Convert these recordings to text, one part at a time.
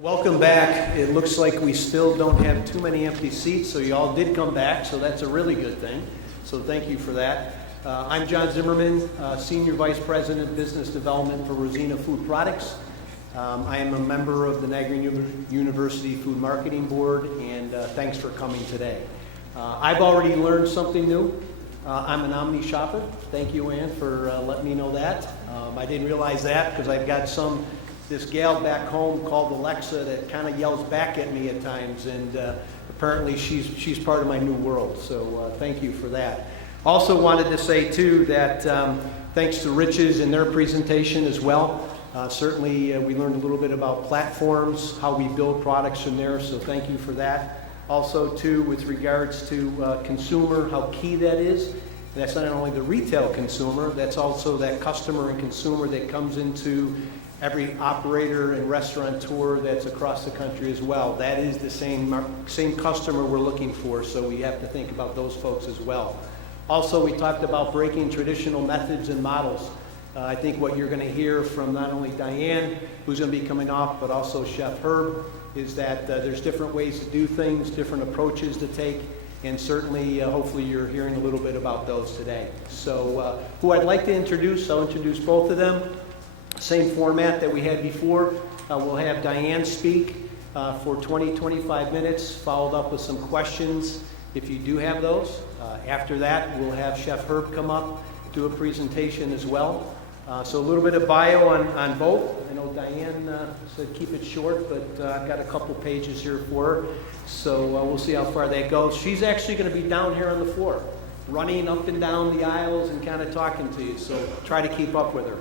Welcome back. It looks like we still don't have too many empty seats, so you all did come back, so that's a really good thing. So thank you for that. I'm John Zimmerman, Senior Vice President, Business Development for Rosina Food Products. I am a member of the Niagara University Food Marketing Board, and thanks for coming today. I've already learned something new. I'm an Omni shopper. Thank you, Ann, for letting me know that. I didn't realize that because I've got this gal back home called Alexa that kind of yells back at me at times, and apparently she's part of my new world, so thank you for that. Also wanted to say, too, that thanks to Rich's and their presentation as well. Certainly, we learned a little bit about platforms, how we build products from there, so thank you for that. Also, too, with regards to consumer, how key that is. That's not only the retail consumer, that's also that customer and consumer that comes into every operator and restaurateur that's across the country as well. That is the same customer we're looking for, so we have to think about those folks as well. Also, we talked about breaking traditional methods and models. I think what you're going to hear from not only Diane, who's going to be coming off, but also Chef Herb, is that there's different ways to do things, different approaches to take, and certainly, hopefully, you're hearing a little bit about those today. So, who I'd like to introduce, I'll introduce both of them. Same format that we had before. We'll have Diane speak for 20-25 minutes, followed up with some questions if you do have those. After that, we'll have Chef Herb come up, do a presentation as well. So a little bit of bio on both. I know Diane said keep it short, but I've got a couple pages here for her. So we'll see how far that goes. She's actually going to be down here on the floor, running up and down the aisles and kind of talking to you. So try to keep up with her.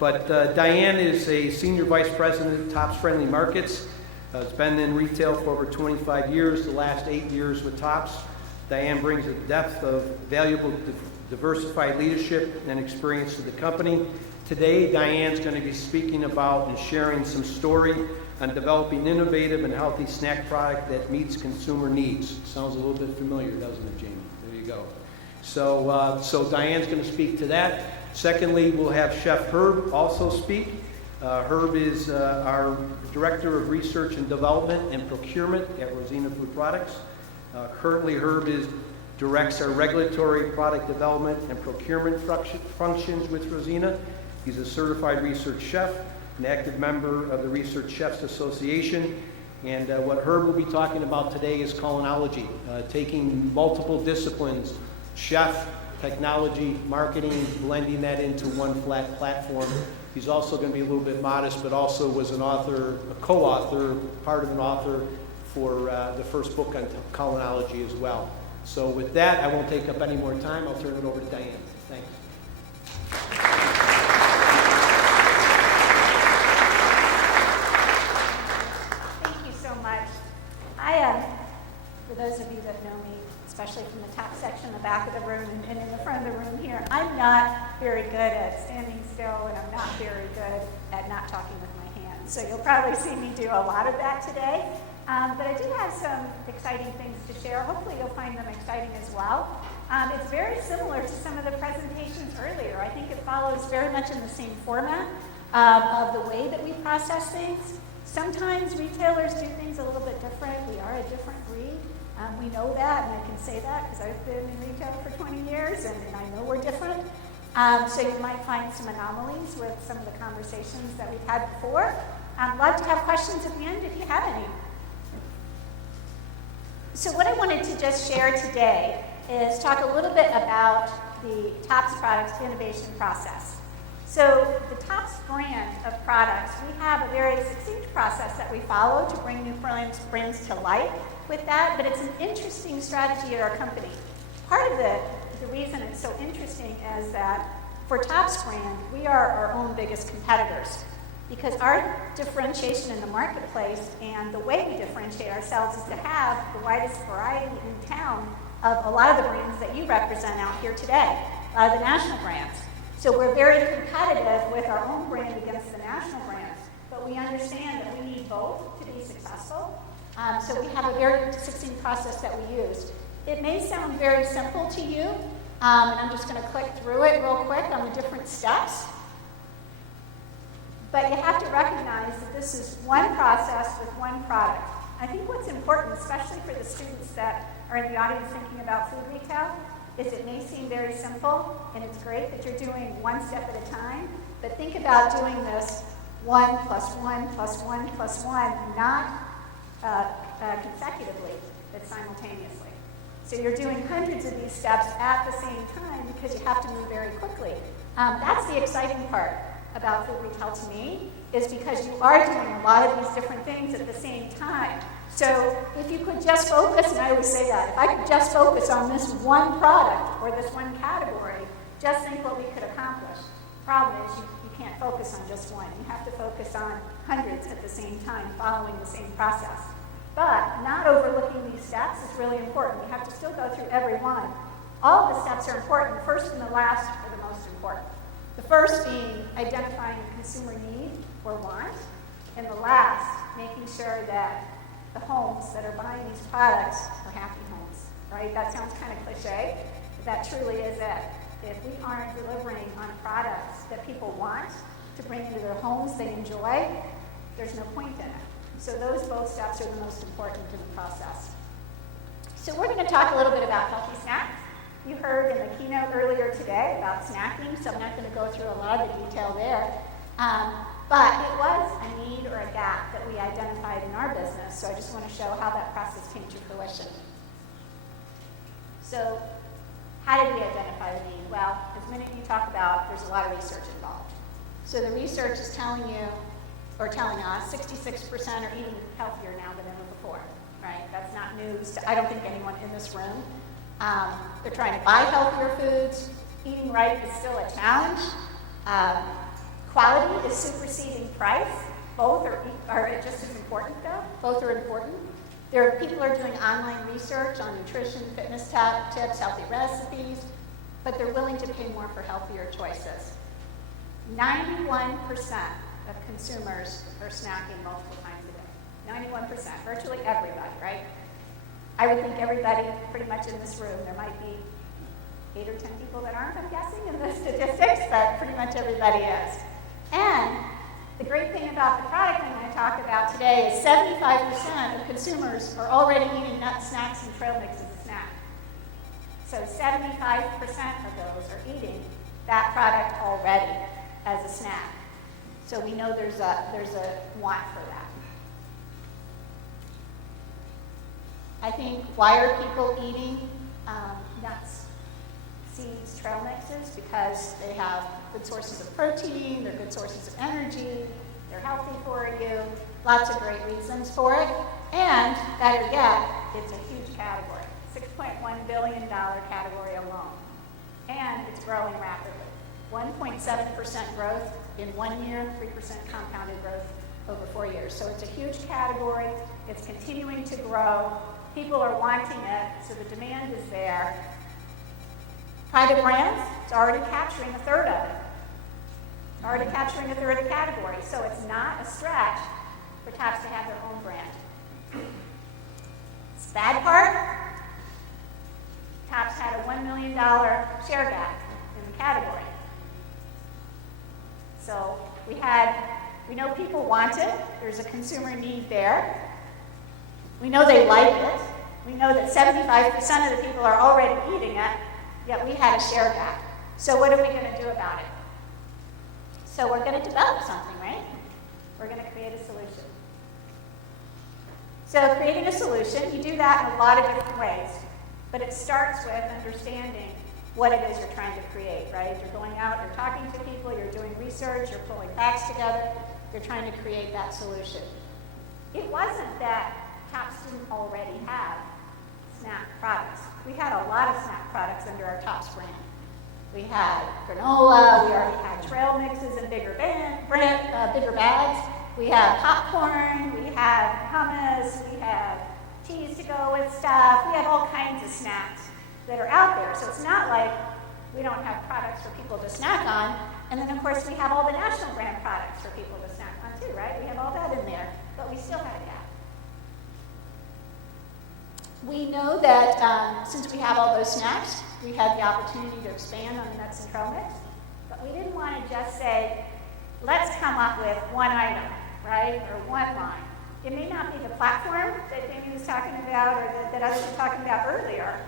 But Diane is a Senior Vice President at Tops Friendly Markets. Has been in retail for over 25 years, the last 8 years with Tops. Diane brings a depth of valuable diversified leadership and experience to the company. Today, Diane's going to be speaking about and sharing some story on developing innovative and healthy snack product that meets consumer needs. Sounds a little bit familiar, doesn't it, Jamie? There you go. So Diane's going to speak to that. Secondly, we'll have Chef Herb also speak. Herb is our Director of Research and Development and Procurement at Rosina Food Products. Currently, Herb directs our regulatory product development and procurement functions with Rosina. He's a certified research chef, an active member of the Research Chefs Association. And what Herb will be talking about today is Culinology, taking multiple disciplines, chef, technology, marketing, blending that into one flat platform. He's also going to be a little bit modest, but also was an author, a co-author, part of an author for the first book on Culinology as well. So with that, I won't take up any more time. I'll turn it over to Diane. Thanks. Thank you so much. For those of you that know me, especially from the top section, the back of the room, and in the front of the room here, I'm not very good at standing still, and I'm not very good at not talking with my hands. So you'll probably see me do a lot of that today. But I do have some exciting things to share. Hopefully you'll find them exciting as well. It's very similar to some of the presentations earlier. I think it follows very much in the same format of the way that we process things. Sometimes retailers do things a little bit different. We are a different breed. We know that, and I can say that because I've been in retail for 20 years, and I know we're different. So you might find some anomalies with some of the conversations that we've had before. I'd love to have questions at the end if you have any. So what I wanted to just share today is talk a little bit about the Tops Products innovation process. So the Tops brand of products, we have a very succinct process that we follow to bring new brands to life with that, but it's an interesting strategy at our company. Part of the reason it's so interesting is that for Tops brand, we are our own biggest competitors, because our differentiation in the marketplace and the way we differentiate ourselves is to have the widest variety in town of a lot of the brands that you represent out here today, a lot of the national brands. So we're very competitive with our own brand against the national brands, but we understand that we need both to be successful. So we have a very succinct process that we use. It may sound very simple to you, and I'm just going to click through it real quick on the different steps. But you have to recognize that this is one process with one important, especially for the students that are in the audience thinking about food retail, is it may seem very simple, and it's great that you're doing one step at a time, but think about doing this 1 plus 1 plus 1 plus 1, not consecutively, but simultaneously. So you're doing hundreds of these steps at the same time because you have to move very quickly. That's the exciting part about food retail to me, is because you are doing a lot of these different things at the same time. So if you could just focus, and I always say that, if I could just focus on this one product or this one category, just think what we could accomplish. The problem is you can't focus on just one. You have to focus on hundreds at the same time, following the same process. But not overlooking these steps is really important. We have to still go through every one. All of the steps are important. The first and the last are the most important. The first being identifying a consumer need or want, and the last, making sure that the homes that are buying these products are happy homes, right? That sounds kind of cliche, but that truly is it. If we aren't delivering on products that people want to bring into their homes they enjoy, there's no point in it. So those both steps are the most important in the process. So we're going to talk a little bit about healthy snacks. You heard in the keynote earlier today about snacking, so I'm not going to go through a lot of the detail there. But it was a need or a gap that we identified in our business, so I just want to show how that process came to fruition. So how did we identify the need? Well, as many of you talk about, there's a lot of research involved. So the research is telling you, or telling us, 66% are eating healthier now than ever before, right? That's not news to, I don't think, anyone in this room. They're trying to buy healthier foods. Eating right is still a challenge. Quality is superseding price. Both are just as important, though. Both are important. People are doing online research on nutrition, fitness tips, healthy recipes, but they're willing to pay more for healthier choices. 91% of consumers are snacking multiple times a day. 91%, virtually everybody, right? I would think everybody pretty much in this room. There might be 8 or 10 people that aren't, I'm guessing, in the statistics, but pretty much everybody is. And the great thing about the product I'm going to talk about today is 75% of consumers are already eating nut snacks and trail mix as a snack. So 75% of those are eating that product already as a snack. So we know there's a want for that. I think, why are people eating nuts, seeds, trail mixes? Because they have good sources of protein, they're good sources of energy, they're healthy for you, lots of great reasons for it. And better yet, it's a huge category, $6.1 billion category alone. And it's growing rapidly. 1.7% growth in 1 year, 3% compounded growth over 4 years. So it's a huge category, it's continuing to grow. People are wanting it, so the demand is there. Private brands, it's already capturing a third of it. Already capturing a third of the category, so it's not a stretch for Tops to have their own brand. The bad part, Tops had a $1 million share gap in the category. So we know people want it, there's a consumer need there. We know they like it. We know that 75% of the people are already eating it, yet we had a share gap. So what are we going to do about it? So we're going to develop something, right? We're going to create a solution. So creating a solution, you do that in a lot of different ways, but it starts with understanding what it is you're trying to create, right? You're going out, you're talking to people, you're doing research, you're pulling facts together, you're trying to create that solution. It wasn't that Tops didn't already have snack products. We had a lot of snack products under our Tops brand. We had granola, we already had trail mixes in bigger bags. We have popcorn, we have hummus, we have cheese to go with stuff. We have all kinds of snacks that are out there. So it's not like we don't have products for people to snack on. And then, of course, we have all the national brand products for people to snack on too, right? We have all that in there, but we still had a gap. We know that since we have all those snacks, we had the opportunity to expand on the nuts and trail mix, but we didn't want to just say, let's come up with one item, right, or one line. It may not be the platform that Amy was talking about or that others were talking about earlier,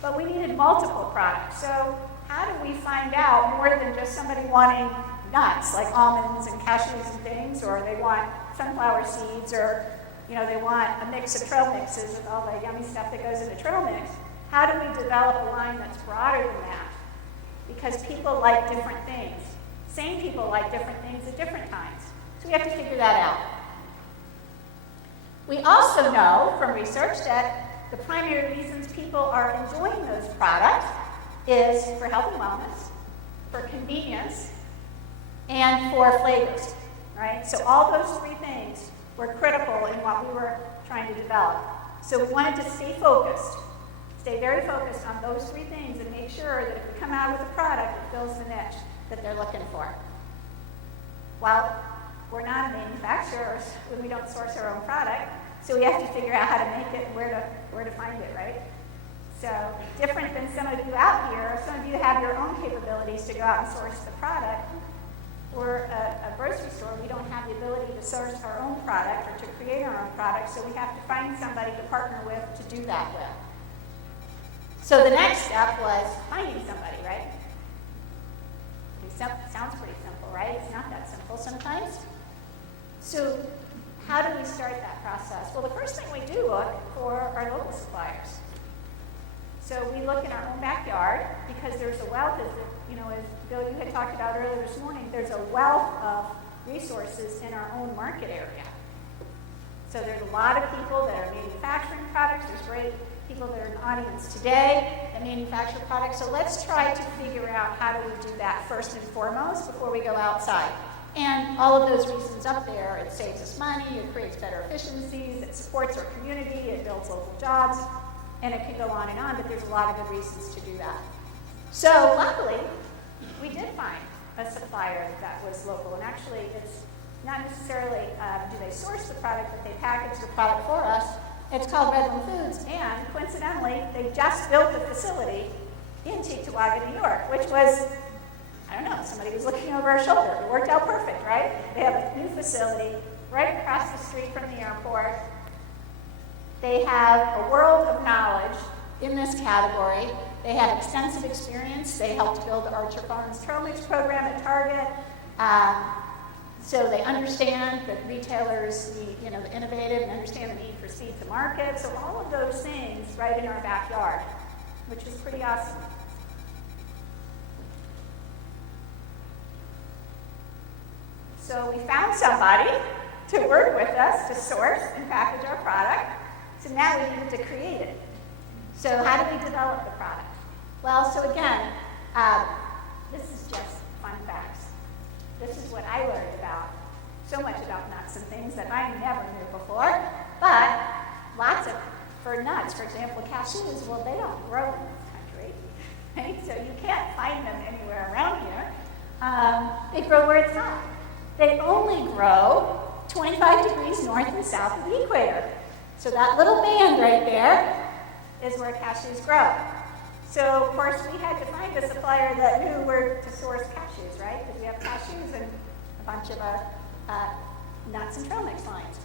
but we needed multiple products. So how do we find out more than just somebody wanting nuts like almonds and cashews and things, or they want sunflower seeds, or they want a mix of trail mixes with all the yummy stuff that goes in the trail mix? How do we develop a line that's broader than that? Because people like different things. Same people like different things at different times. So we have to figure that out. We also know from research that the primary reasons people are enjoying those products is for health and wellness, for convenience, and for flavors, right? So all those three things were critical in what we were trying to develop. So we wanted to stay focused, stay very focused on those three things and make sure that if we come out with a product that fills the niche that they're looking for. Well, we're not a manufacturer when we don't source our own product, so we have to figure out how to make it and where to find it, right? So different than some of you out here, some of you have your own capabilities to go out and source the product. We're a grocery store, we don't have the ability to source our own product or to create our own product, so we have to find somebody to partner with to do that with. So the next step was finding somebody, right? It sounds pretty simple, right? It's not that simple sometimes. So how do we start that process? Well, the first thing we do look for are local suppliers. So we look in our own backyard because there's a wealth, as Bill, you had talked about earlier this morning, there's a wealth of resources in our own market area. So there's a lot of people that are manufacturing products. There's great people that are in the audience today that manufacture products. So let's try to figure out how do we do that first and foremost before we go outside. And all of those reasons up there, it saves us money, it creates better efficiencies, it supports our community, it builds local jobs, and it can go on, but there's a lot of good reasons to do that. So luckily, we did find a supplier that was local, and actually it's not necessarily do they source the product, but they package the product for us. It's called Wrigley Foods, and coincidentally, they just built a facility in Cheektowaga, New York, which was, I don't know, somebody was looking over our shoulder. It worked out perfect, right? They have a new facility right across the street from the airport. They have a world of knowledge in this category. They have extensive experience. They helped build the Archer Farms Trail Mix program at Target. So they understand that retailers need, the innovative and understand the need for speed to market. So all of those things right in our backyard, which is pretty awesome. So we found somebody to work with us to source and package our product. So now we needed to create it. So how do we develop the product? Well, so again, this is just fun facts. This is what I learned about, so much about nuts and things that I never knew before. But for nuts, for example, cashews, well, they don't grow in this country, right? So you can't find them anywhere around here. They grow where it's hot. They only grow 25 degrees north and south of the equator. So that little band right there is where cashews grow. So, of course, we had to find a supplier that knew where to source cashews, right? Because we have cashews in a bunch of our nuts and trail mix lines.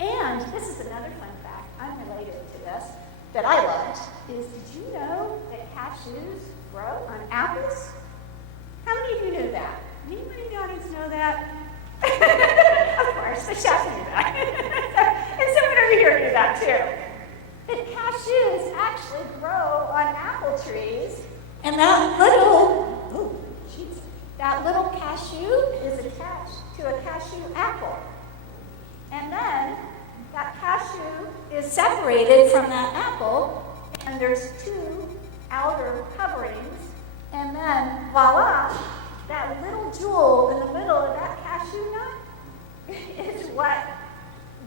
And this is another fun fact, unrelated to this, that I loved, is did you know that cashews grow on apples? How many of you knew that? Anyone in the audience know that? Of course, the chef knew that. And someone over here knew that too. That cashews actually grow on apple trees, and that little cashew is attached to a cashew apple. And then that cashew is separated from that apple, and there's two outer coverings, and then voila, that little jewel in the middle of that cashew nut is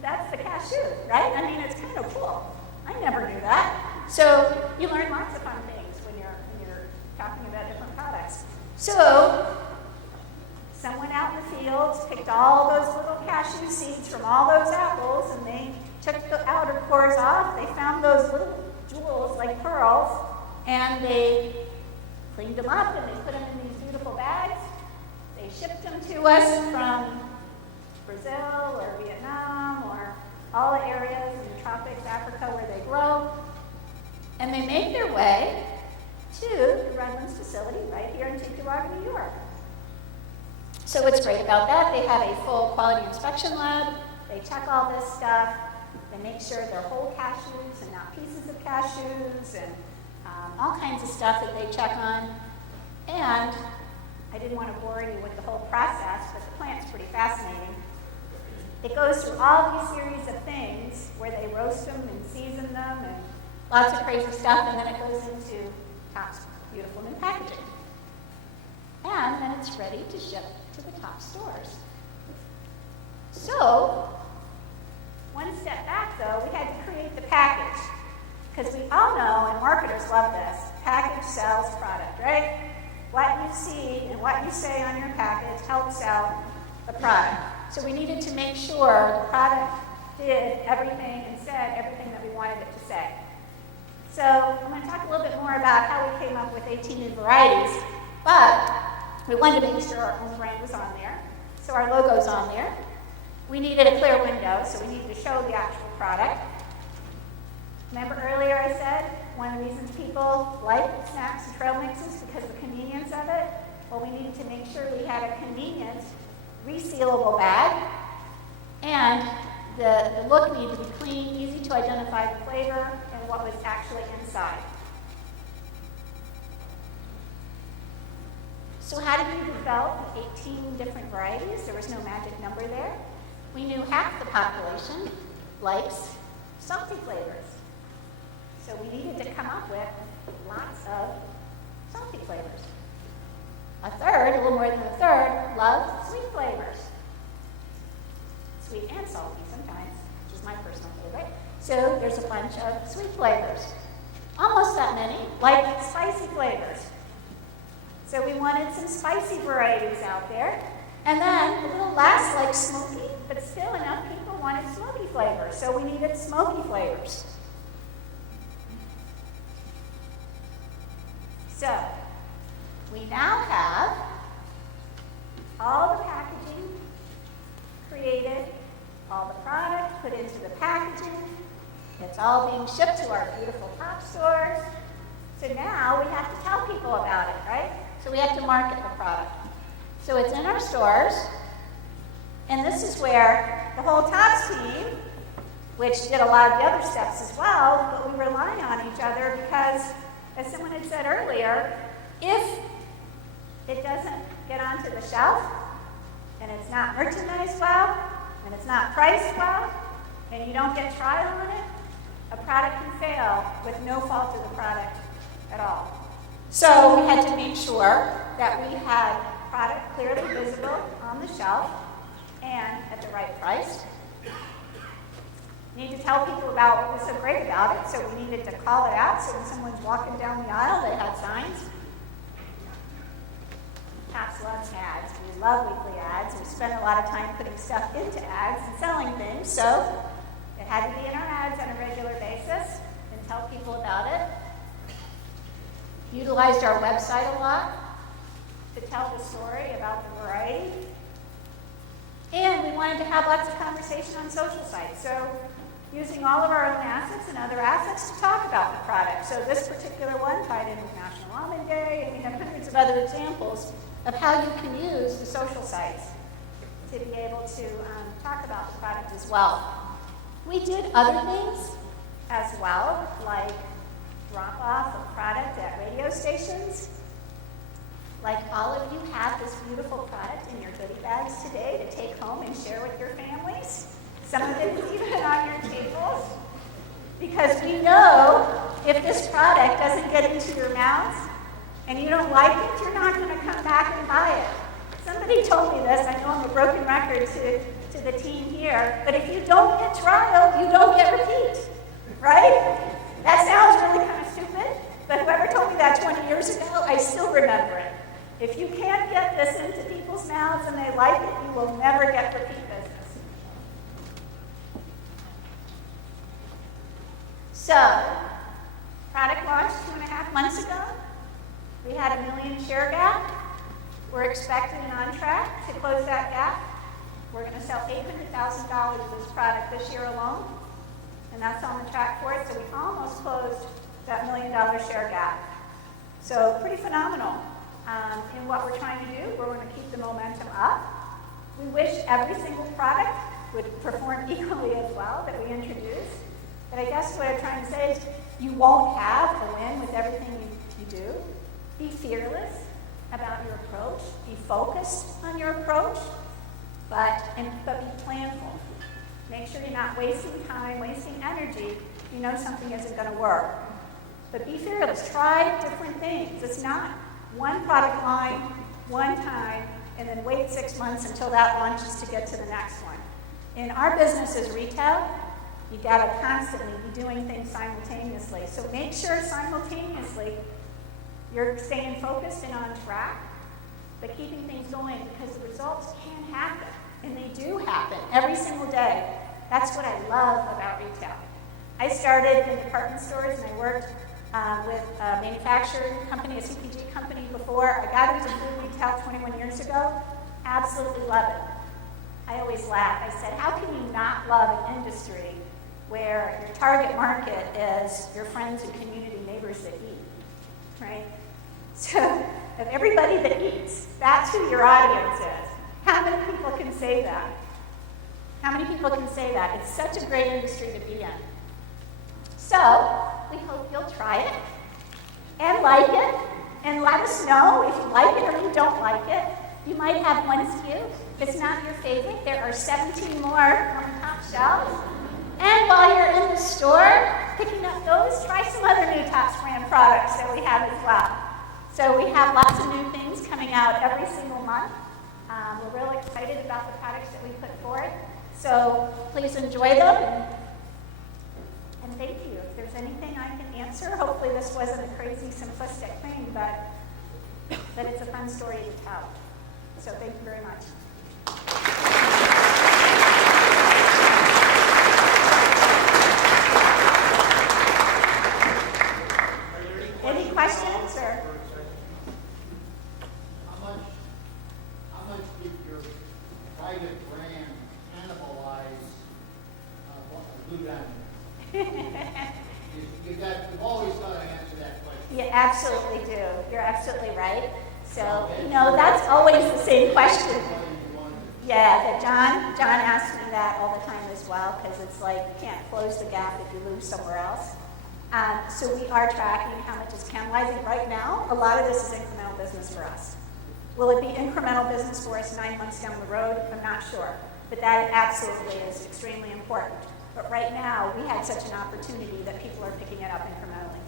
that's the cashew, right? I mean, it's kind of cool. I never knew that. So you learn lots of fun things when you're talking about different products. So someone out in the fields picked all those little cashew seeds from all those apples, and they took the outer cores off. They found those little jewels like pearls, and they cleaned them up, and they put them in these beautiful bags. They shipped them to us from Brazil or Vietnam or all the areas in the tropics, Africa, where they grow. And they make their way to the Redlands facility right here in Niagara, New York. So what's great about that, they have a full quality inspection lab. They check all this stuff. They make sure they're whole cashews and not pieces of cashews and all kinds of stuff that they check on. And I didn't want to bore you with the whole process, but the plant's pretty fascinating. It goes through all these series of things where they roast them and season them and lots of crazy stuff, and then it goes into Top's beautiful new packaging. And then it's ready to ship to the top stores. So, one step back though, we had to create the package. Because we all know, and marketers love this, package sells product, right? What you see and what you say on your package helps sell the product. So we needed to make sure the product did everything and said everything that we wanted it to say. So I'm going to talk a little bit more about how we came up with 18 new varieties, but we wanted to make sure our own brand was on there. So our logo's on there. We needed a clear window, so we needed to show the actual product. Remember earlier I said one of the reasons people like snacks and trail mixes because of the convenience of it? Well, we needed to make sure we had a convenient, resealable bag, and the look needed to be clean, easy to identify the flavor, and what was actually inside. So how did we develop the 18 different varieties? There was no magic number there. We knew half the population likes salty flavors. So we needed to come up with lots of salty flavors. A third, a little more than a third, love sweet flavors. Sweet and salty sometimes, which is my personal favorite. So there's a bunch of sweet flavors. Almost that many like spicy flavors. So we wanted some spicy varieties out there. And then a little less like smoky, but still enough people wanted smoky flavors. So we needed smoky flavors. So we now have all the packaging created, all the product put into the packaging. It's all being shipped to our beautiful top stores. So now we have to tell people about it, right? So we have to market the product. So it's in our stores, and this is where the whole Tops team, which did a lot of the other steps as well, but we rely on each other because, as someone had said earlier, if it doesn't get onto the shelf, and it's not merchandised well, and it's not priced well, and you don't get trial on it, a product can fail with no fault of the product at all. So we had to make sure that we had product clearly visible on the shelf and at the right price. We need to tell people about what was so great about it, so we needed to call it out so when someone's walking down the aisle, they had signs. Tops loves ads. We love weekly ads. We spend a lot of time putting stuff into ads and selling things, so it had to be in our ads on a regular basis and tell people about it. Utilized our website a lot to tell the story about the variety. And we wanted to have lots of conversation on social sites. So using all of our own assets and other assets to talk about the product. So this particular one tied in with National Almond Day, and we have hundreds of other examples of how you can use the social sites to be able to talk about the product as well. We did other things as well, like drop off of product at radio stations. Like all of you have this beautiful product in your goodie bags today to take home and share with your families. Some of it is even on your tables. Because we know if this product doesn't get into your mouth and you don't like it, you're not going to come back and buy it. Somebody told me this. I know I'm a broken record to the team here, but if you don't get trial, you don't get repeat, right? That sounds really kind of stupid, but whoever told me that 20 years ago, I still remember it. If you can't get this into people's mouths and they like it, you will never get repeat business. So, product launched 2.5 months ago. We had a 1 million share gap. We're expecting and on track to close that gap We're going to sell $800,000 of this product this year alone, and that's on the track for it. So we almost closed that $1 million share gap. So pretty phenomenal in what we're trying to do. We're going to keep the momentum up. We wish every single product would perform equally as well that we introduce. But I guess what I'm trying to say is you won't have a win with everything you do. Be fearless about your approach. Be focused on your approach, but be planful. Make sure you're not wasting time, wasting energy. You know something isn't going to work. But be fearless. Try different things. It's not one product line, one time, and then wait 6 months until that launches to get to the next one. In our business as retail, you got to constantly be doing things simultaneously. So make sure simultaneously you're staying focused and on track, but keeping things going, because the results can happen, and they do happen every single day. That's what I love about retail. I started in department stores, and I worked with a manufacturing company, a CPG company before. I got into food retail 21 years ago. Absolutely love it. I always laugh. I said, how can you not love an industry where your target market is your friends and community neighbors that eat, right? So of everybody that eats, that's who your audience is. How many people can say that? How many people can say that? It's such a great industry to be in. So we hope you'll try it and like it, and let us know if you like it or you don't like it. You might have one SKU. If it's not your favorite, there are 17 more on the top shelves. And while you're in the store picking up those, try some other new Tops brand products that we have as well. So we have lots of new things coming out every single month. We're really excited about the products that we put forth. So please enjoy them. And thank you. If there's anything I can answer, hopefully this wasn't a crazy, simplistic thing, but it's a fun story to tell. So thank you very much. Any questions or? How much did your private brand cannibalize Blue Diamond? You've always got to answer that question. You absolutely do. You're absolutely right. So, that's always the same question. Yeah, that John asks me that all the time as well, because it's like you can't close the gap if you lose somewhere else. So we are tracking how much is cannibalizing right now. A lot of this is incremental business for us. Will it be incremental business for us 9 months down the road? I'm not sure. But that absolutely is extremely important. But right now, we had such an opportunity that people are picking it up incrementally.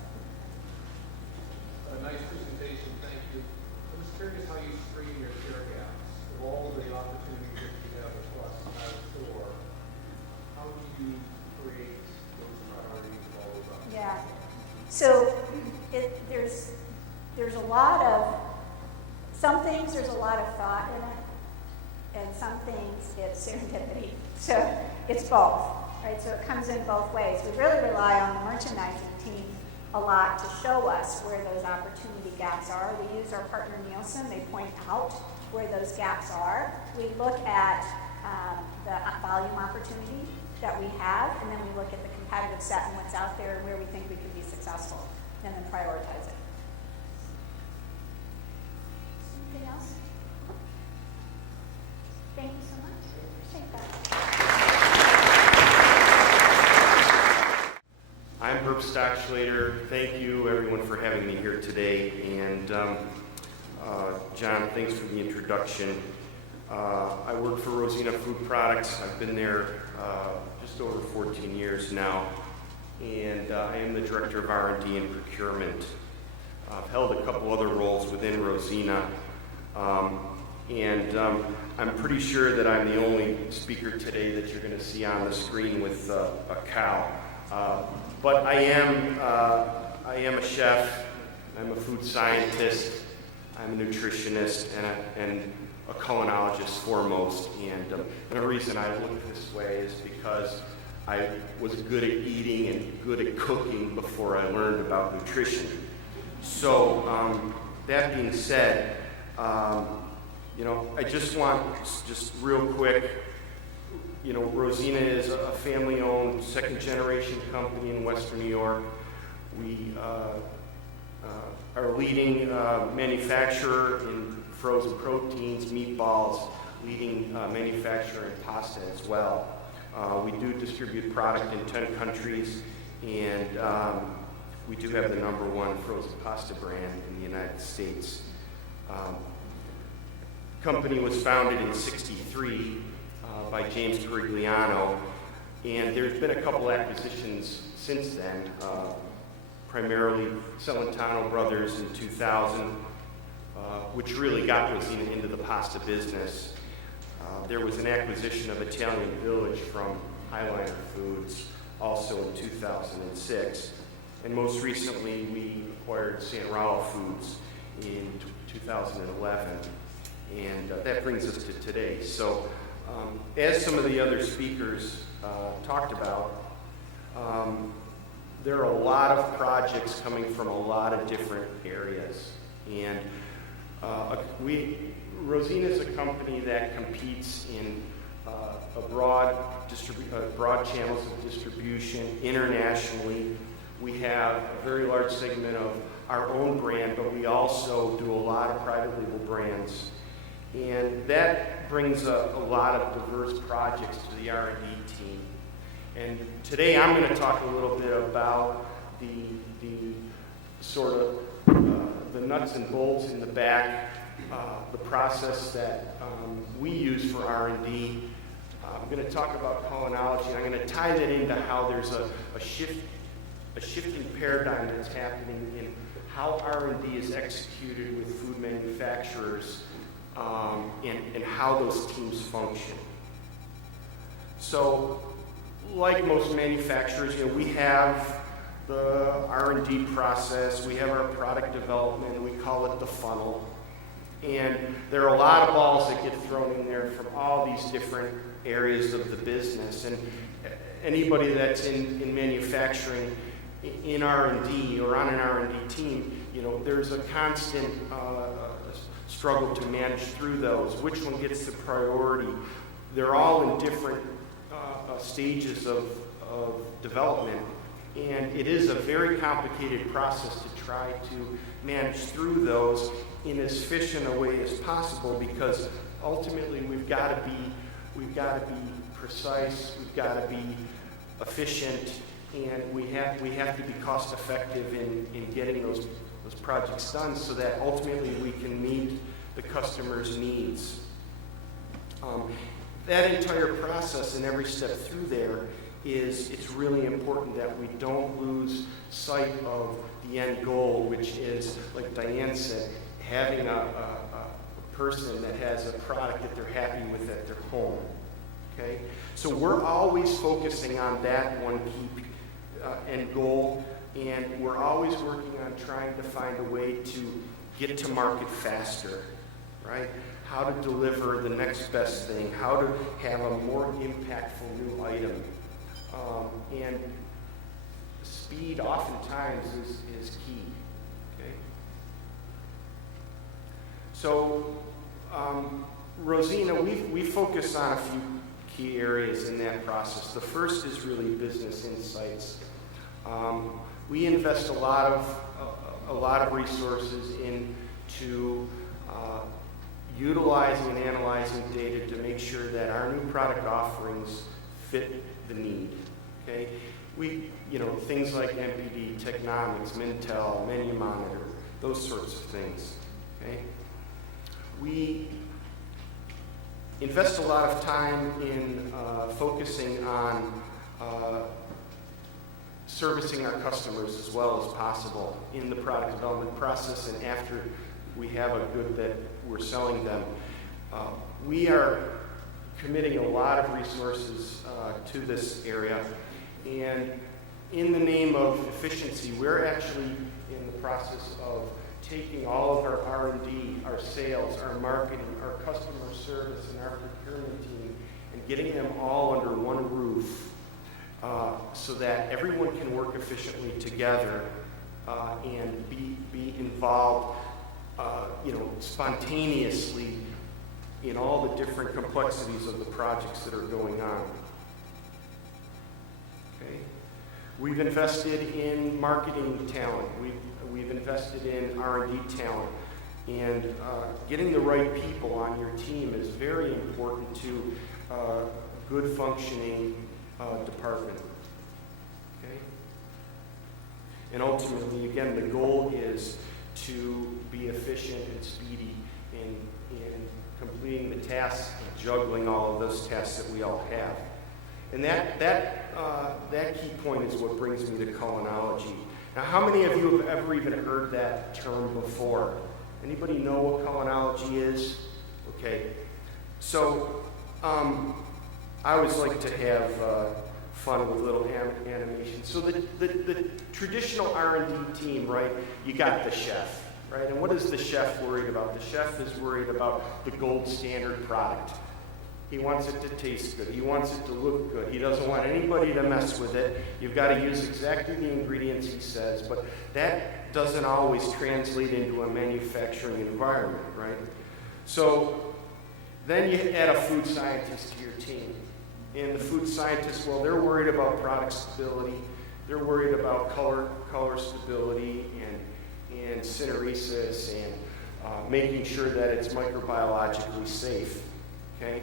A nice presentation, thank you. I'm just curious how you screen your share gaps. Of all of the opportunities that you have across the entire store, how do you create those priorities of all those opportunities? Yeah. So there's a lot of, some things there's a lot of thought in it, and some things it's serendipity. So it's both, right? So it comes in both ways. We really rely on the merchandising team a lot to show us where those opportunity gaps are. We use our partner Nielsen. They point out where those gaps are. We look at the volume opportunity that we have, and then we look at the competitive set and what's out there and where we think we can be successful, and then prioritize it. Anything else? Thank you so much. Appreciate that. I'm Herb Stockschlater. Thank you, everyone, for having me here today. And John, thanks for the introduction. I work for Rosina Food Products. I've been there just over 14 years now, and I am the Director of R&D and Procurement. I've held a couple other roles within Rosina, and I'm pretty sure that I'm the only speaker today that you're going to see on the screen with a cow. But I am a chef, I'm a food scientist, I'm a nutritionist, and a culinologist foremost. And the reason I look this way is because I was good at eating and good at cooking before I learned about nutrition. So that being said, I just want, just real quick, Rosina is a family-owned, second-generation company in Western New York. We are a leading manufacturer in frozen proteins, meatballs, leading manufacturer in pasta as well. We do distribute product in 10 countries, and we do have the #1 frozen pasta brand in the United States. Company was founded in '63 by James Corigliano, and there's been a couple acquisitions since then, primarily Celentano Brothers in 2000, which really got Rosina into the pasta business. There was an acquisition of Italian Village from Highliner Foods also in 2006, and most recently we acquired San Raul Foods in 2011, and that brings us to today. So as some of the other speakers talked about, there are a lot of projects coming from a lot of different areas, and Rosina is a company that competes in broad channels of distribution internationally. We have a very large segment of our own brand, but we also do a lot of private label brands. And that brings a lot of diverse projects to the R&D team. And today I'm going to talk a little bit about the sort of the nuts and bolts in the back, the process that we use for R&D. I'm going to talk about culinology, and I'm going to tie that into how there's a shifting paradigm that's happening in how R&D is executed with food manufacturers, and how those teams function. So, like most manufacturers, we have the R&D process, we have our product development, we call it the funnel. And there are a lot of balls that get thrown in there from all these different areas of the business. And anybody that's in manufacturing, in R&D or on an R&D team, there's a constant struggle to manage through those. Which one gets the priority? They're all in different stages of development, and it is a very complicated process to try to manage through those in as efficient a way as possible, because ultimately we've got to be precise, we've got to be efficient, and we have to be cost effective in getting those projects done so that ultimately we can meet the customer's needs. That entire process and every step through there it's really important that we don't lose sight of the end goal, which is, like Diane said, having a person that has a product that they're happy with at their home. Okay? So we're always focusing on that one key end goal, and we're always working on trying to find a way to get to market faster, right? How to deliver the next best thing, how to have a more impactful new item. And speed oftentimes is key. Okay? So Rosina, we focus on a few key areas in that process. The first is really business insights. We invest a lot of resources into utilizing and analyzing data to make sure that our new product offerings fit the need. Okay, things like MPD, Technologist, Mintel, Menu Monitor, those sorts of things. Okay, we invest a lot of time in focusing on servicing our customers as well as possible in the product development process and after we have a good that we're selling them. We are committing a lot of resources to this area, and in the name of efficiency, we're actually in the process of taking all of our R&D, our sales, our marketing, our customer service, and our procurement team, and getting them all under one roof so that everyone can work efficiently together and be involved, spontaneously in all the different complexities of the projects that are going on. Okay? We've invested in marketing talent. We've invested in R&D talent. And getting the right people on your team is very important to a good functioning department. Okay? And ultimately, again, the goal is to be efficient and speedy in completing the tasks and juggling all of those tasks that we all have. And that key point is what brings me to culinology. Now, how many of you have ever even heard that term before? Anybody know what culinology is? Okay. So, I always like to have fun with little animations. So the traditional R&D team, right, you got the chef, right? And what is the chef worried about? The chef is worried about the gold standard product. He wants it to taste good. He wants it to look good. He doesn't want anybody to mess with it. You've got to use exactly the ingredients he says, but that doesn't always translate into a manufacturing environment, right? So then you add a food scientist to your team. And the food scientists, well, they're worried about product stability. They're worried about color stability and syneresis and making sure that it's microbiologically safe, okay?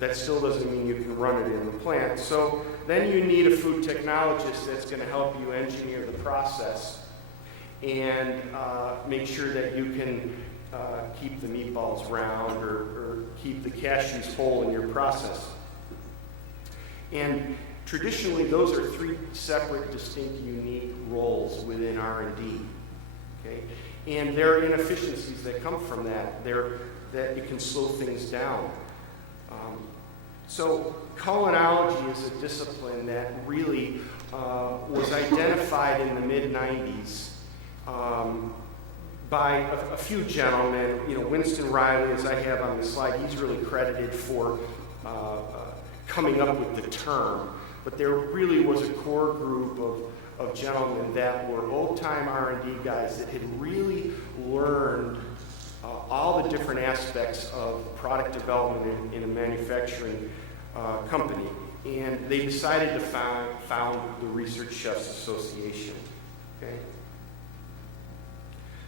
That still doesn't mean you can run it in the plant. So then you need a food technologist that's going to help you engineer the process and make sure that you can keep the meatballs round or keep the cashews whole in your process. And traditionally, those are three separate, distinct, unique roles within R&D. Okay? And there are inefficiencies that come from that. That it can slow things down. So culinology is a discipline that really was identified in the mid-90s by a few gentlemen. You know, Winston Riley, as I have on the slide, he's really credited for coming up with the term. But there really was a core group of gentlemen that were old-time R&D guys that had really learned all the different aspects of product development in a manufacturing company. And they decided to found the Research Chefs Association. Okay?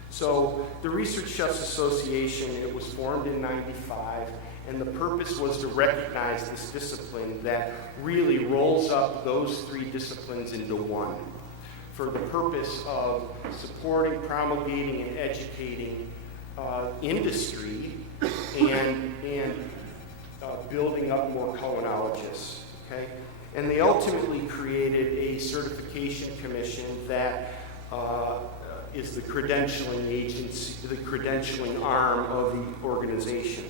So the Research Chefs Association, it was formed in '95, and the purpose was to recognize this discipline that really rolls up those three disciplines into one for the purpose of supporting, promulgating, and educating industry and building up more culinologists, okay? And they ultimately created a certification commission that is the credentialing agency, the credentialing arm of the organization.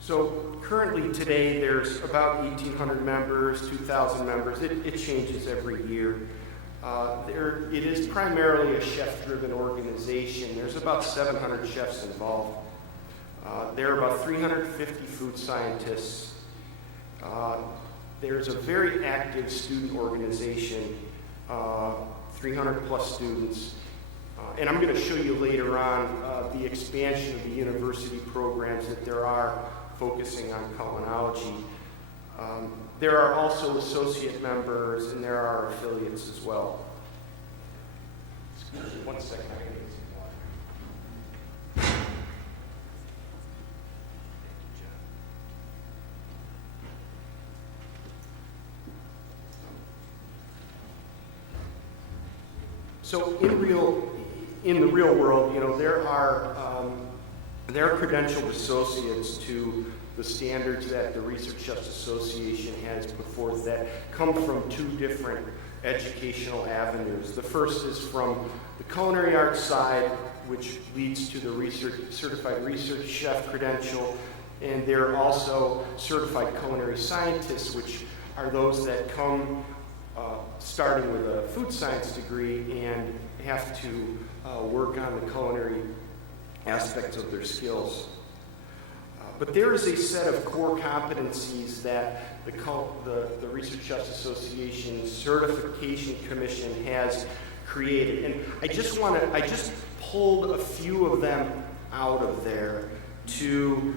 So currently today there's about 1,800 members, 2,000 members. It changes every year. It is primarily a chef-driven organization. There's about 700 chefs involved. There are about 350 food scientists. There's a very active student organization, 300 plus students. And I'm going to show you later on the expansion of the university programs that there are focusing on culinology. There are also associate members, and there are affiliates as well. Excuse me 1 second. I gotta get some water. So in the real world, you know, there are credentialed associates to the standards that the Research Chefs Association has put forth that come from two different educational avenues. The first is from the culinary arts side, which leads to the certified research chef credential, and there are also certified culinary scientists, which are those that come starting with a food science degree and have to work on the culinary aspects of their skills. But there is a set of core competencies that the Research Chefs Association Certification Commission has created. And I just pulled a few of them out of there to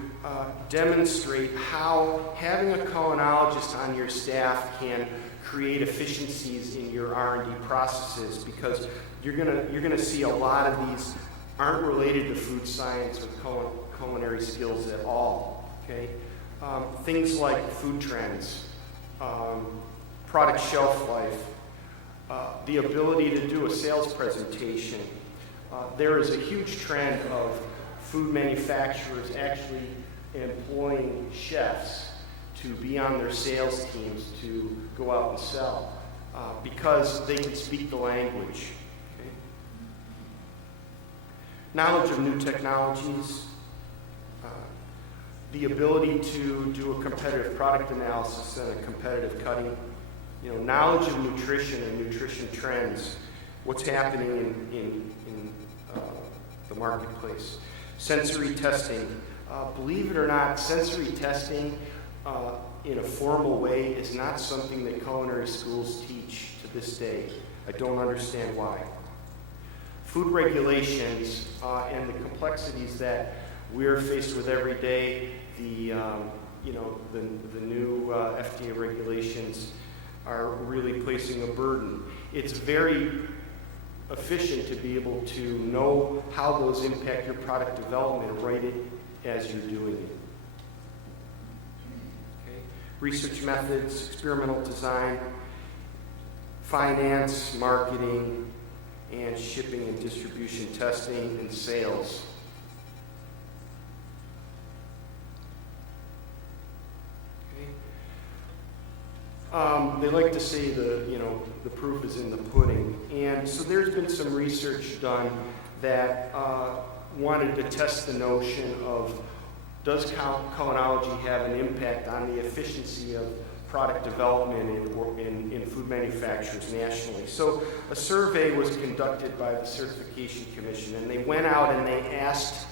demonstrate how having a culinologist on your staff can create efficiencies in your R&D processes, because you're gonna see a lot of these aren't related to food science or culinary skills at all. Okay, things like food trends, product shelf life, the ability to do a sales presentation. There is a huge trend of food manufacturers actually employing chefs to be on their sales teams to go out and sell because they can speak the language. Okay? Knowledge of new technologies, the ability to do a competitive product analysis and a competitive cutting, knowledge of nutrition and nutrition trends, what's happening in the marketplace. Sensory testing. Believe it or not, sensory testing in a formal way is not something that culinary schools teach to this day. I don't understand why. Food regulations and the complexities that we're faced with every day, the new FDA regulations are really placing a burden. It's very efficient to be able to know how those impact your product development right as you're doing it. Okay. Research methods, experimental design, finance, marketing, and shipping and distribution testing and sales. They like to say the proof is in the pudding, and so there's been some research done that wanted to test the notion of, does culinology have an impact on the efficiency of product development in food manufacturers nationally? So a survey was conducted by the Certification Commission, and they went out and they asked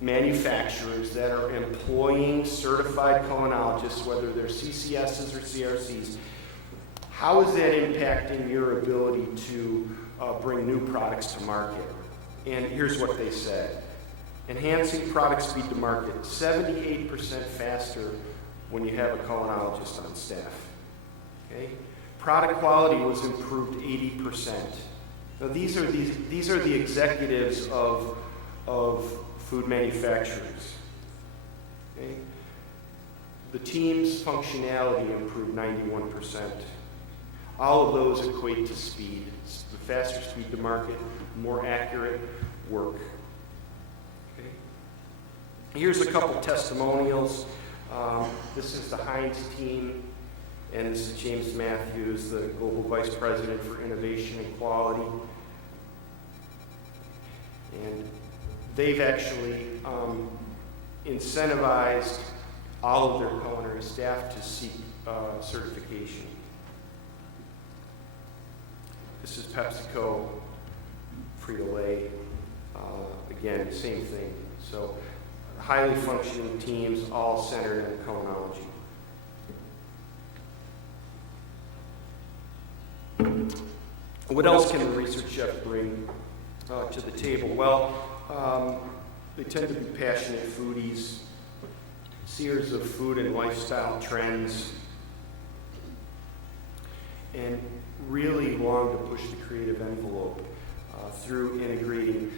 manufacturers that are employing certified culinologists, whether they're CCSs or CRCs, how is that impacting your ability to bring new products to market? And here's what they said. Enhancing product speed to market, 78% faster when you have a culinologist on staff. Okay? Product quality was improved 80%. Now these are the executives of food manufacturers. Okay? The team's functionality improved 91%. All of those equate to speed. The faster speed to market, more accurate work. Okay? Here's a couple testimonials. This is the Heinz team, and this is James Matthews, the Global Vice President for Innovation and Quality. And they've actually incentivized all of their culinary staff to seek certification. This is PepsiCo, Frito-Lay, again, same thing. So highly functioning teams, all centered in culinology. What else can the research chef bring to the table? Well, they tend to be passionate foodies, seers of food and lifestyle trends, and really long to push the creative envelope through integrating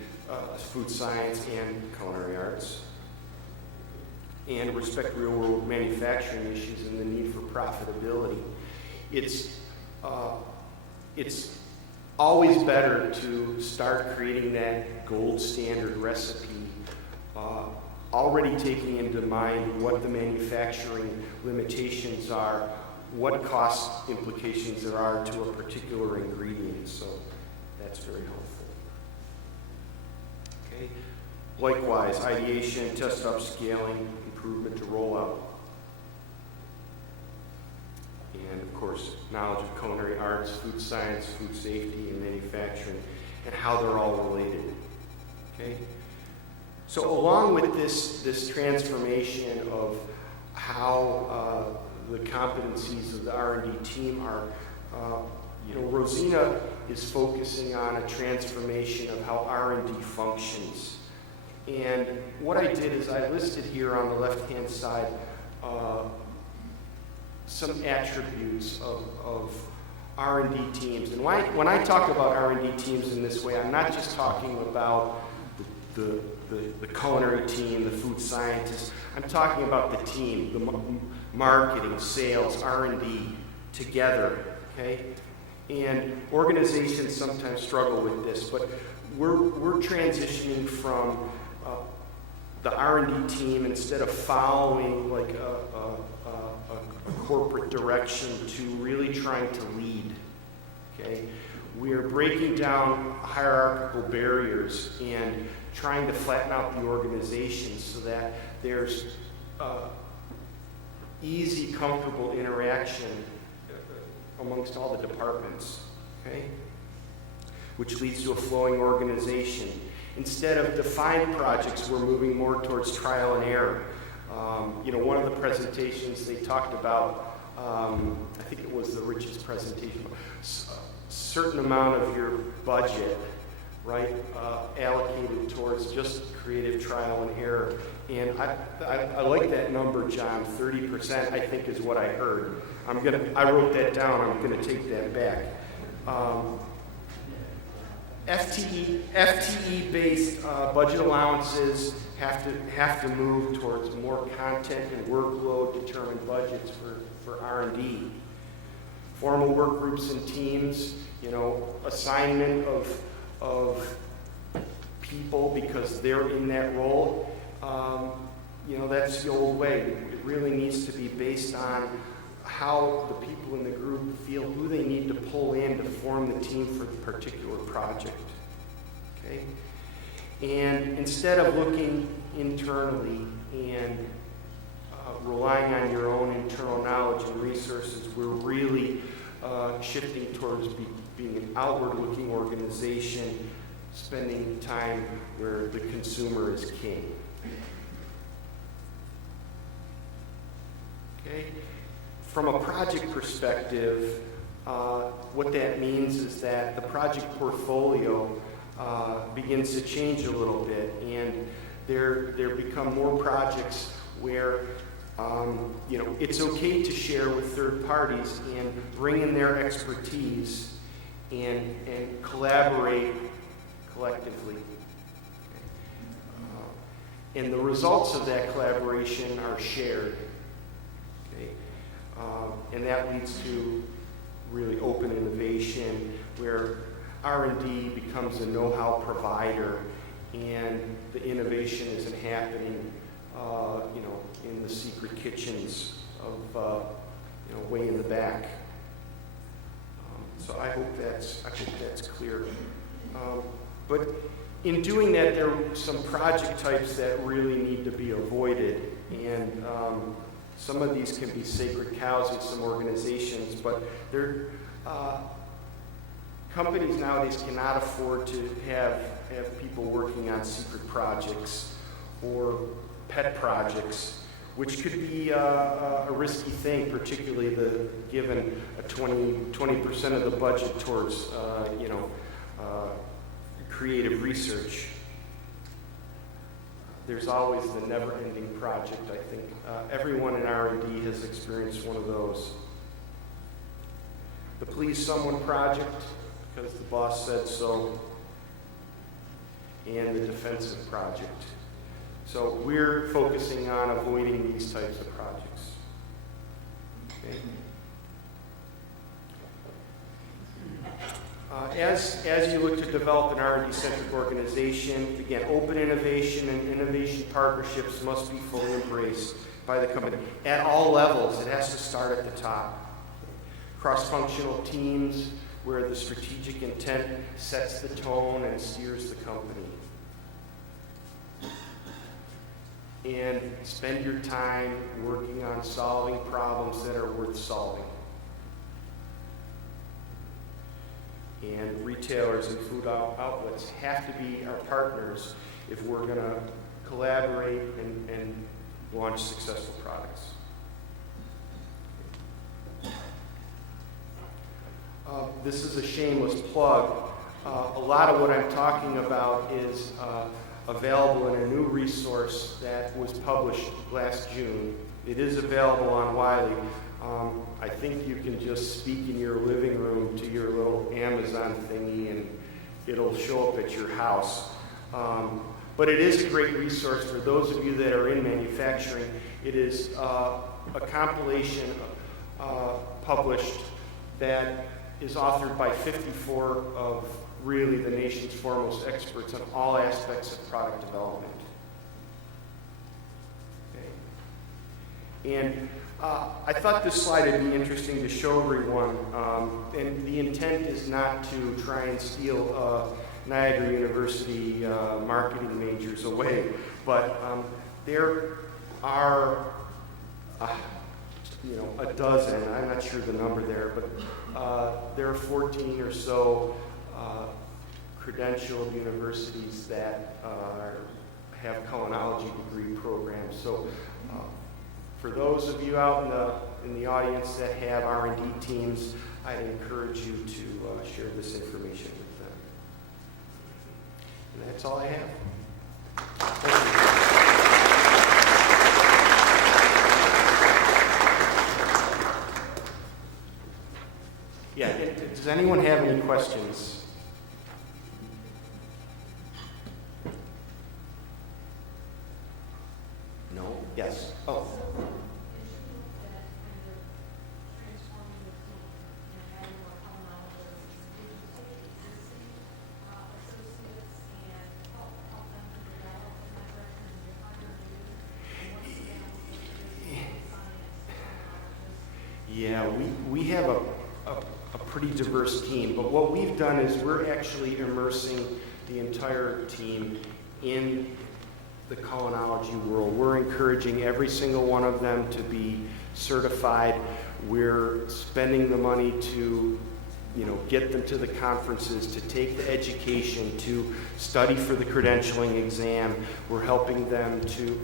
food science and culinary arts, and respect real-world manufacturing issues and the need for profitability. It's always better to start creating that gold standard recipe, already taking into mind what the manufacturing limitations are, what cost implications there are to a particular ingredient. So that's very helpful. Okay. Likewise, ideation, test upscaling, improvement to rollout. And of course, knowledge of culinary arts, food science, food safety, and manufacturing, and how they're all related. Okay? So along with this transformation of how the competencies of the R&D team are, Rosina is focusing on a transformation of how R&D functions. And what I did is I listed here on the left-hand side some attributes of R&D teams. And when I talk about R&D teams in this way, I'm not just talking about the culinary team, the food scientists. I'm talking about the team, the marketing, sales, R&D together, okay? And organizations sometimes struggle with this, but we're transitioning from the R&D team, instead of following like a corporate direction, to really trying to lead, okay? We are breaking down hierarchical barriers and trying to flatten out the organization so that there's easy, comfortable interaction amongst all the departments, okay? Which leads to a flowing organization. Instead of defined projects, we're moving more towards trial and error. One of the presentations they talked about, I think it was the richest presentation, a certain amount of your budget, right, allocated towards just creative trial and error. And I like that number, John. 30%, I think, is what I heard. I wrote that down. I'm gonna take that back. FTE-based budget allowances have to move towards more content and workload-determined budgets for R&D. Formal work groups and teams, assignment of people because they're in that role. That's the old way. It really needs to be based on how the people in the group feel, who they need to pull in to form the team for the particular project. Okay? And instead of looking internally and relying on your own internal knowledge and resources, we're really shifting towards being an outward-looking organization, spending time where the consumer is king. Okay? From a project perspective, what that means is that the project portfolio begins to change a little bit, and there become more projects where it's okay to share with third parties and bring in their expertise and collaborate collectively. And the results of that collaboration are shared. Okay? And that leads to really open innovation where R&D becomes a know-how provider, and the innovation isn't happening, in the secret kitchens of, way in the back. So I hope that's clear. But in doing that, there are some project types that really need to be avoided, and some of these can be sacred cows in some organizations, but companies nowadays cannot afford to have people working on secret projects or pet projects, which could be a risky thing, particularly given a 20% of the budget towards creative research. There's always the never-ending project, I think. Everyone in R&D has experienced one of those. The please someone project, because the boss said so, and the defensive project. So we're focusing on avoiding these types of projects. Okay. As you look to develop an R&D-centric organization, again, open innovation and innovation partnerships must be fully embraced by the company. At all levels, it has to start at the top. Cross-functional teams where the strategic intent sets the tone and steers the company. And spend your time working on solving problems that are worth solving. And retailers and food outlets have to be our partners if we're going to collaborate and launch successful products. this is a shameless plug. A lot of what I'm talking about is available in a new resource that was published last June. It is available on Wiley. I think you can just speak in your living room to your little Amazon thingy and it'll show up at your house. But it is a great resource for those of you that are in manufacturing. It is a compilation published that is authored by 54 of really the nation's foremost experts on all aspects of product development. Okay. And I thought this slide would be interesting to show everyone, and the intent is not to try and steal Niagara University marketing majors away, but there are a dozen, I'm not sure the number there, but there are 14 or so credentialed universities that have culinology degree programs. So for those of you out in the audience that have R&D teams, I'd encourage you to share this information with them. And that's all I have. Thank you. Yeah, does anyone have any questions? No? Yes? Oh. Yeah, we have a pretty diverse team, but what we've done is we're actually immersing the entire team in the culinology world. We're encouraging every single one of them to be certified. We're spending the money to, get them to the conferences, to take the education, to study for the credentialing exam. We're helping them to,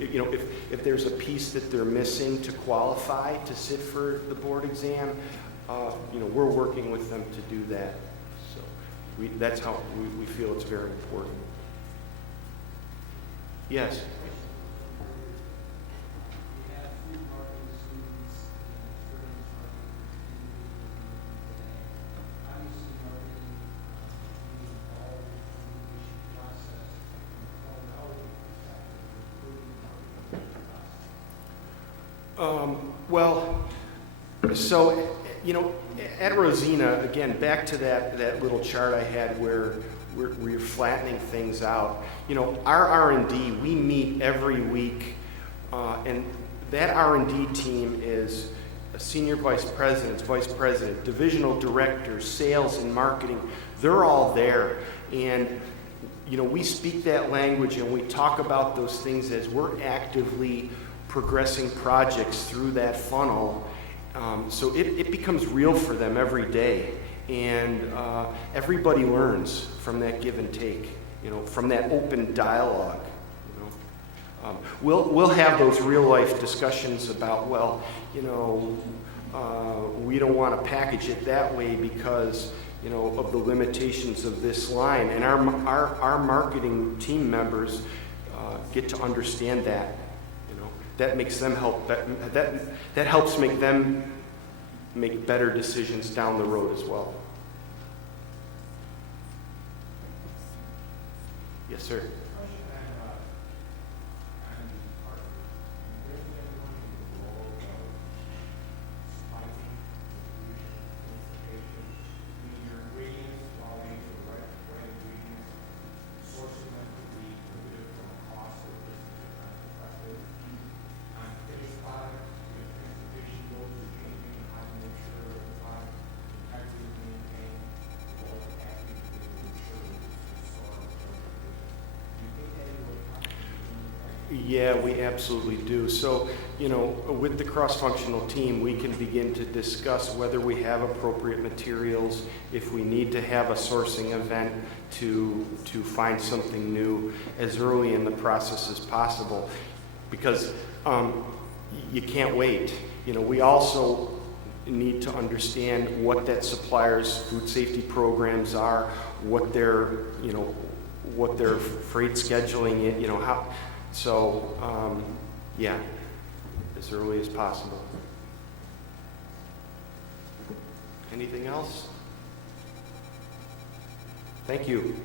if there's a piece that they're missing to qualify to sit for the board exam, we're working with them to do that. So that's how we feel it's very important. Yes? At Rosina, again, back to that little chart I had where we're flattening things out. Our R&D, we meet every week, and that R&D team is a senior vice president, divisional directors, sales and marketing. They're all there, and we speak that language and we talk about those things as we're actively progressing projects through that funnel. So it becomes real for them every day, and everybody learns from that give and take, from that open dialogue. We'll have those real life discussions about, we don't want to package it that way because of the limitations of this line, and our marketing team members get to understand that. That makes them that helps make them make better decisions down the road as well. Yes, sir. Yeah, we absolutely do. So, with the cross-functional team, we can begin to discuss whether we have appropriate materials, if we need to have a sourcing event to find something new as early in the process as possible, because you can't wait. We also need to understand what that supplier's food safety programs are, what their, what their freight scheduling is, how, so, yeah, as early as possible. Anything else? Thank you.